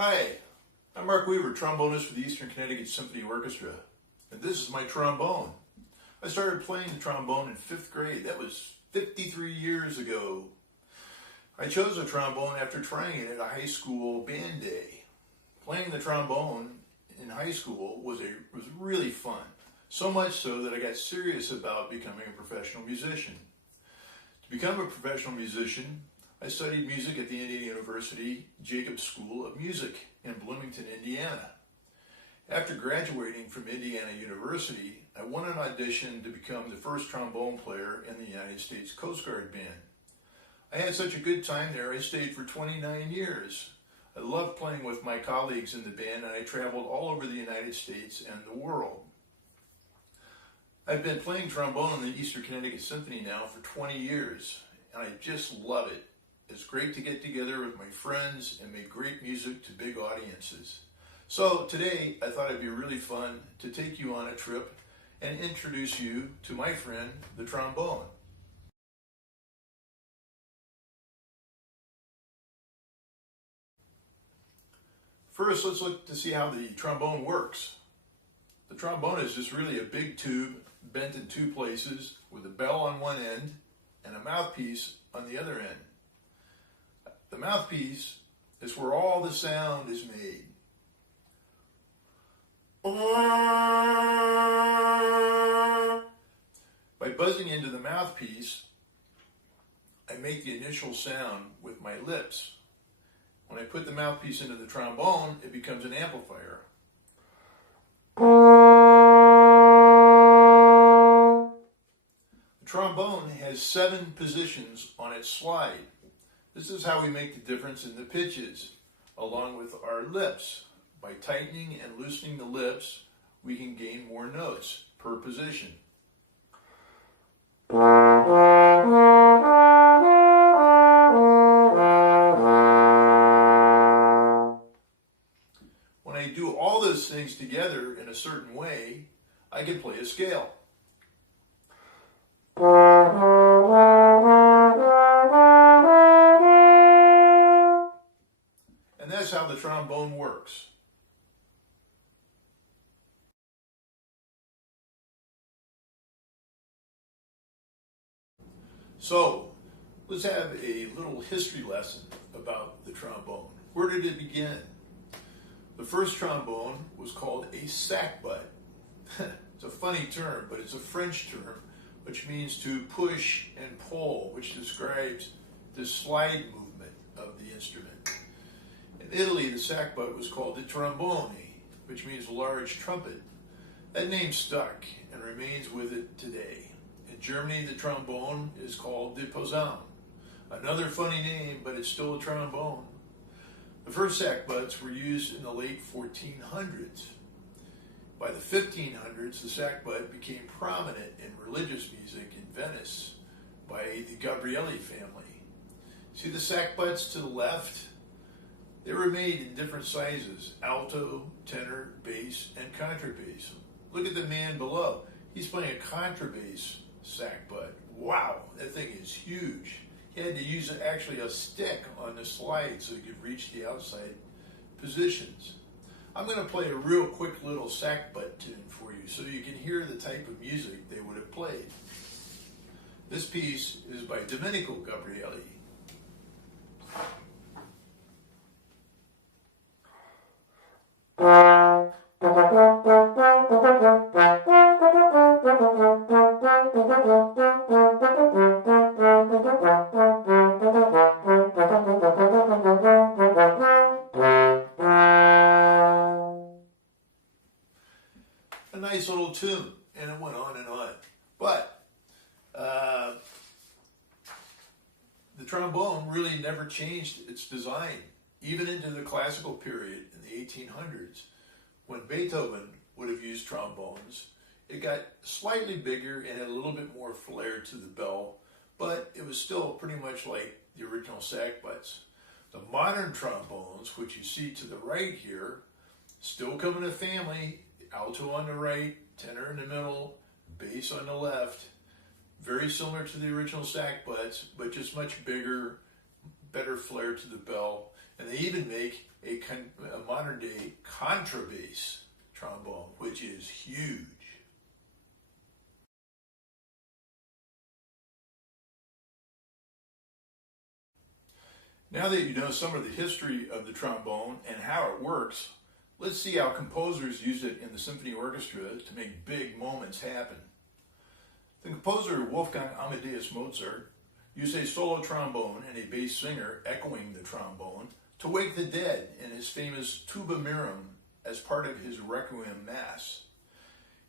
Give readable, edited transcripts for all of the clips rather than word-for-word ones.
Hi, I'm Mark Weaver, trombonist for the Eastern Connecticut Symphony Orchestra, and this is my trombone. I started playing the trombone in 5th grade. That was 53 years ago. I chose a trombone after trying it at a high school band day. Playing the trombone in high school was really fun, so much so that I got serious about becoming a professional musician. To become a professional musician, I studied music at the Indiana University Jacobs School of Music in Bloomington, Indiana. After graduating from Indiana University, I won an audition to become the first trombone player in the United States Coast Guard Band. I had such a good time there, I stayed for 29 years. I loved playing with my colleagues in the band, and I traveled all over the United States and the world. I've been playing trombone in the Eastern Connecticut Symphony now for 20 years, and I just love it. It's great to get together with my friends and make great music to big audiences. So today I thought it'd be really fun to take you on a trip and introduce you to my friend, the trombone. First, let's look to see how the trombone works. The trombone is just really a big tube bent in two places with a bell on one end and a mouthpiece on the other end. The mouthpiece is where all the sound is made. By buzzing into the mouthpiece, I make the initial sound with my lips. When I put the mouthpiece into the trombone, it becomes an amplifier. The trombone has 7 positions on its slide. This is how we make the difference in the pitches, along with our lips. By tightening and loosening the lips, we can gain more notes per position. When I do all those things together in a certain way, I can play a scale. And that's how the trombone works. So, let's have a little history lesson about the trombone. Where did it begin? The first trombone was called a sackbut. It's a funny term, but it's a French term, which means to push and pull, which describes the slide movement of the instrument. In Italy, the sackbut was called the trombone, which means large trumpet. That name stuck and remains with it today. In Germany, the trombone is called the posaune. Another funny name, but it's still a trombone. The first sackbuts were used in the late 1400s. By the 1500s, the sackbut became prominent in religious music in Venice by the Gabrieli family. See the sackbuts to the left? They were made in different sizes: alto, tenor, bass, and contrabass. Look at the man below. He's playing a contrabass sackbut. Wow, that thing is huge. He had to use actually a stick on the slide so he could reach the outside positions. I'm going to play a real quick little sackbut tune for you so you can hear the type of music they would have played. This piece is by Domenico Gabrieli. A nice little tune, and it went on and on. But the trombone really never changed its design, even into the classical period in the 1800s. When Beethoven would have used trombones, it got slightly bigger and had a little bit more flair to the bell, but it was still pretty much like the original sackbuts. The modern trombones, which you see to the right here, still come in a family: alto on the right, tenor in the middle, bass on the left. Very similar to the original sackbuts, but just much bigger, better flair to the bell, and they even make a modern day contrabass trombone, which is huge. Now that you know some of the history of the trombone and how it works, let's see how composers use it in the symphony orchestra to make big moments happen. The composer Wolfgang Amadeus Mozart used a solo trombone and a bass singer echoing the trombone to wake the dead in his famous Tuba Mirum as part of his Requiem Mass.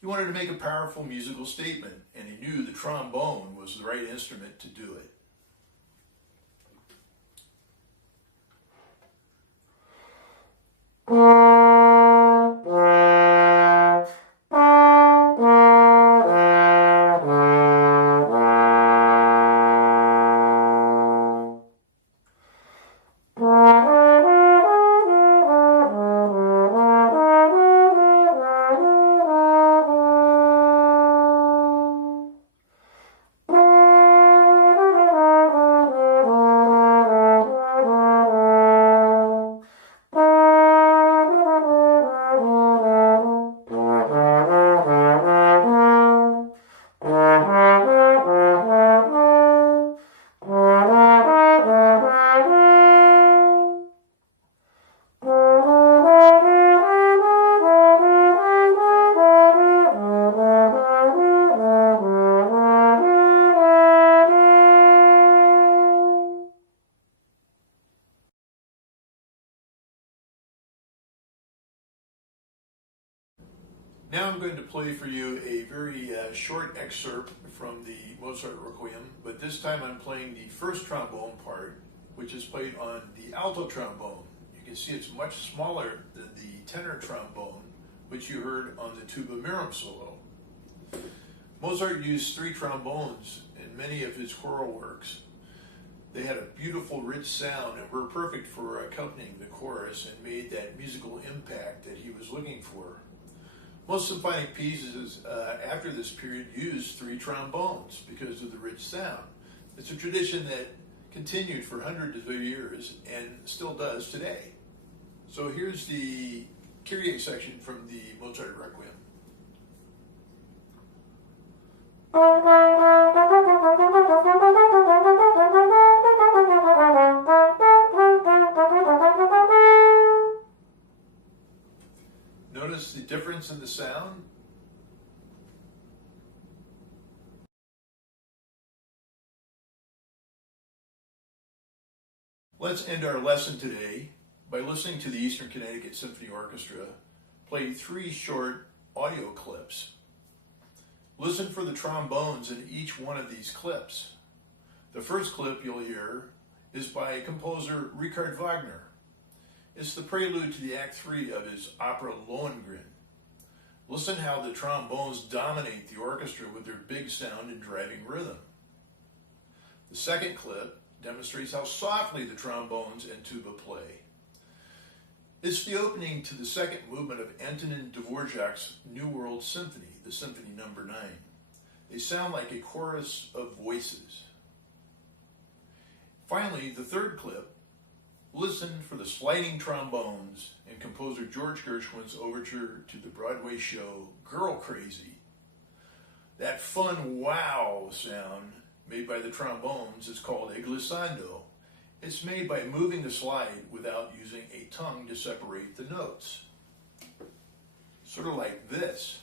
He wanted to make a powerful musical statement, and he knew the trombone was the right instrument to do it. Now I'm going to play for you a very short excerpt from the Mozart Requiem, but this time I'm playing the first trombone part, which is played on the alto trombone. You can see it's much smaller than the tenor trombone, which you heard on the Tuba Mirum solo. Mozart used 3 trombones in many of his choral works. They had a beautiful, rich sound and were perfect for accompanying the chorus and made that musical impact that he was looking for. Most symphonic pieces after this period used 3 trombones because of the rich sound. It's a tradition that continued for hundreds of years and still does today. So here's the Kyrie section from the Mozart Requiem. Notice the difference in the sound. Let's end our lesson today by listening to the Eastern Connecticut Symphony Orchestra play 3 short audio clips. Listen for the trombones in each one of these clips. The first clip you'll hear is by composer Richard Wagner. It's the prelude to the Act 3 of his opera Lohengrin. Listen how the trombones dominate the orchestra with their big sound and driving rhythm. The second clip demonstrates how softly the trombones and tuba play. It's the opening to the second movement of Antonin Dvorak's New World Symphony, the Symphony No. 9. They sound like a chorus of voices. Finally, the third clip, listen for the sliding trombones in composer George Gershwin's overture to the Broadway show Girl Crazy. That fun wow sound made by the trombones is called a glissando. It's made by moving the slide without using a tongue to separate the notes. Sort of like this.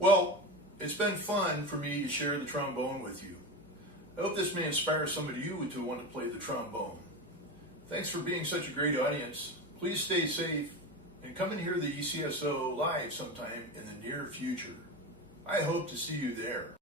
Well, it's been fun for me to share the trombone with you. I hope this may inspire somebody you to want to play the trombone. Thanks for being such a great audience. Please stay safe and come and hear the ECSO live sometime in the near future. I hope to see you there.